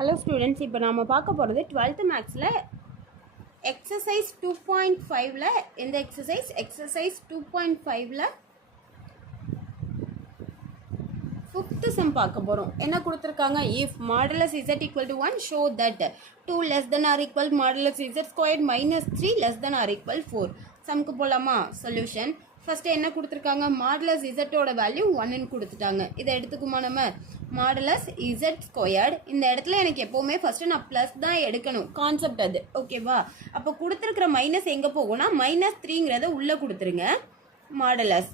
Hello students, இப்போ நாம பார்க்க போகிறது 12th மேக்ஸில் எக்ஸசைஸ் 2.5ல இந்த எக்ஸசைஸ் 2.5ல 5th சம் பார்க்க போகிறோம். என்ன கொடுத்துருக்காங்க? if modulus z equal to 1 show that 2 less than or equal modulus z squared minus 3 less than or equal 4. சம்க்கு போலாமா? சொல்யூஷன் ஃபர்ஸ்ட் என்ன கொடுத்துருக்காங்க? மாடுலஸ் இசட்டோட வேல்யூ 1ன்னு கொடுத்துட்டாங்க. இதை எடுத்துக்குமா நம்ம? Modulus Z squared. இந்த இடத்துல எனக்கு எப்போவுமே ஃபர்ஸ்ட் நான் ப்ளஸ் தான் எடுக்கணும், கான்செப்ட் அது, ஓகேவா? அப்போ கொடுத்துருக்கிற மைனஸ் எங்கே போகும்னா -3ங்கிறத உள்ளே கொடுத்துருங்க. மாடுலஸ்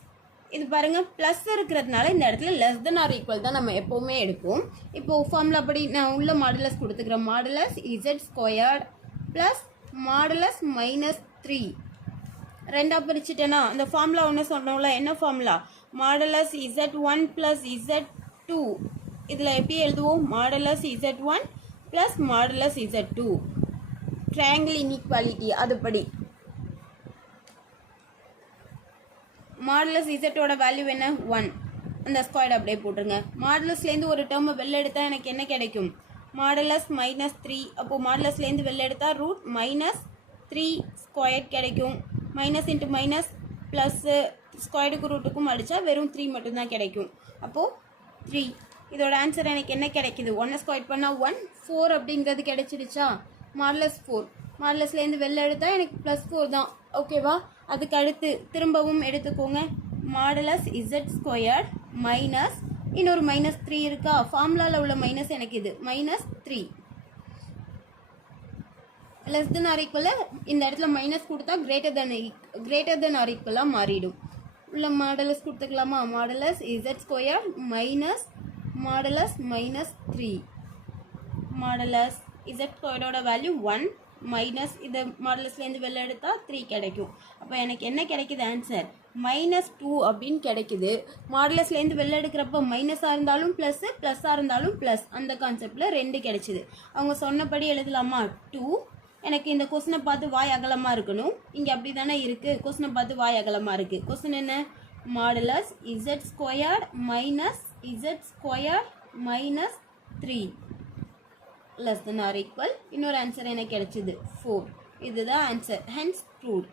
இது பாருங்க ப்ளஸ் இருக்கிறதுனால இந்த இடத்துல லெஸ் தென் ஆர் ஈக்குவல் தான் நம்ம எப்போவுமே எடுப்போம். இப்போ ஃபார்முலா படி நான் உள்ள மாடுலஸ் கொடுத்துக்கிறேன். Modulus Z squared plus modulus -3 ரெண்டா பிரிச்சுட்டேன்னா அந்த ஃபார்முலா ஒன்று சொன்னோம்ல, என்ன formula? Modulus z1 plus z2. இதில் எப்படி எழுதுவோம்? Modulus z1 plus modulus z2 triangle inequality அதுபடி. மாடுலஸ் இசட்டோட வேல்யூ என்ன? 1. அந்த ஸ்கொயர்டு அப்படியே போட்டுருங்க. மாடுலஸ்லேருந்து ஒரு டேர்மை வெளில எடுத்தால் எனக்கு என்ன கிடைக்கும்? மாடுலஸ் -3. அப்போது மாடுலஸ்லேருந்து வெளில எடுத்தால் ரூட் -3 ஸ்கொயர் கிடைக்கும். மைனஸ் இன்ட்டு மைனஸ் ப்ளஸ்ஸு ஸ்கொயர்டுக்கு ரூட்டுக்கும் அடித்தா வெறும் 3 மட்டும்தான் கிடைக்கும். அப்போது 3. இதோட ஆன்சர் எனக்கு என்ன கிடைக்குது? 1 ஸ்கொயர் பண்ணால் 1, 4 அப்படிங்கிறது கிடைச்சிடுச்சா? மாடுலஸ் 4. மாடுலஸ்லேருந்து வெளில எடுத்தால் எனக்கு +4 தான், ஓகேவா? அதுக்கு அடுத்து திரும்பவும் எடுத்துக்கோங்க. மாடுலஸ் இசட் ஸ்கொயர் மைனஸ் இன்னொரு -3 இருக்கா? ஃபார்முலாவில் உள்ள மைனஸ் எனக்கு இது -3 லெஸ் தென் ஆர் ஈக்குவலாக இந்த இடத்துல மைனஸ் கொடுத்தா கிரேட்டர் தென் ஆர் ஈக்குவலாக மாறிடும். உள்ள மாடலஸ் கொடுத்துக்கலாமா? Modulus Z square minus modulus -3. Modulus Z ஸ்கொயரோட வேல்யூ 1 மைனஸ் இந்த மாடலஸ்லேருந்து வெளில எடுத்தால் 3 கிடைக்கும். அப்போ எனக்கு என்ன கிடைக்குது ஆன்சர்? -2 அப்படின்னு கிடைக்குது. மாடலஸ்லேருந்து வெளில எடுக்கிறப்போ மைனஸாக இருந்தாலும் ப்ளஸ்ஸு, ப்ளஸ்ஸாக இருந்தாலும் ப்ளஸ், அந்த கான்செப்டில் 2 கிடைச்சிது. அவங்க சொன்னபடி எழுதலாமா? 2. எனக்கு இந்த கொஸ்டினை பார்த்து வாய் அகலமாக இருக்கணும். இங்கே அப்படி தானே இருக்குது, கொஸ்டினை பார்த்து வாய் அகலமாக இருக்குது. கொஸ்டின் என்ன? Modulus Z squared minus Z square -3 less than or equal. இன்னொரு ஆன்சர் எனக்கு கிடைச்சிது 4. இதுதான் ஆன்சர். Hence proved.